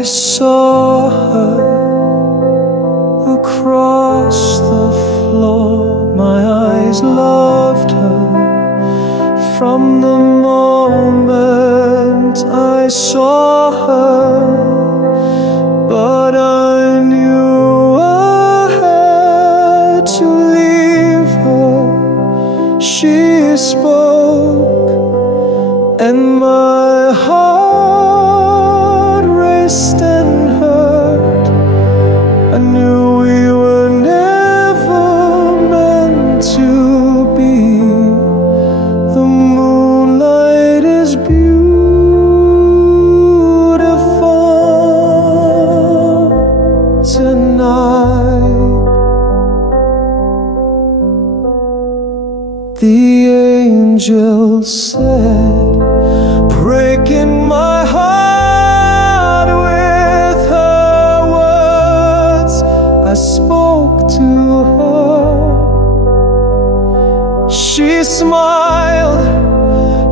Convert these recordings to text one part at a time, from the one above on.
I saw her across the floor. My eyes loved her from the moment I saw her, but I knew I had to leave her. She spoke and my heart raced and hurt. I knew we were never meant to be. The moonlight is beautiful tonight. The angel said, breaking my heart with her words. I spoke to her. She smiled.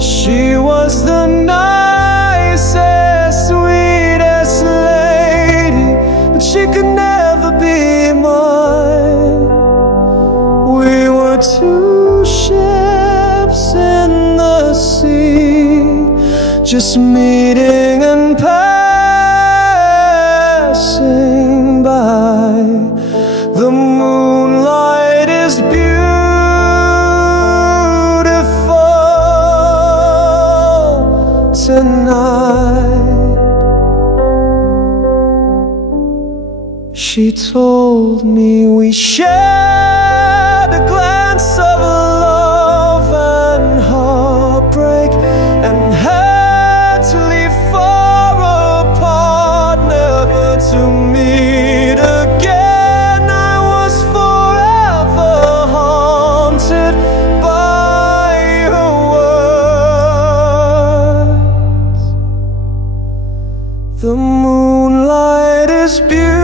She was the nicest, sweetest lady, but she could never be mine. We were two ships in the sea, just meeting and passing by. The moonlight is beautiful tonight. She told me we shared a glance of love and heartbreak, and had to leave far apart, never to meet again. I was forever haunted by her words. The moonlight is beautiful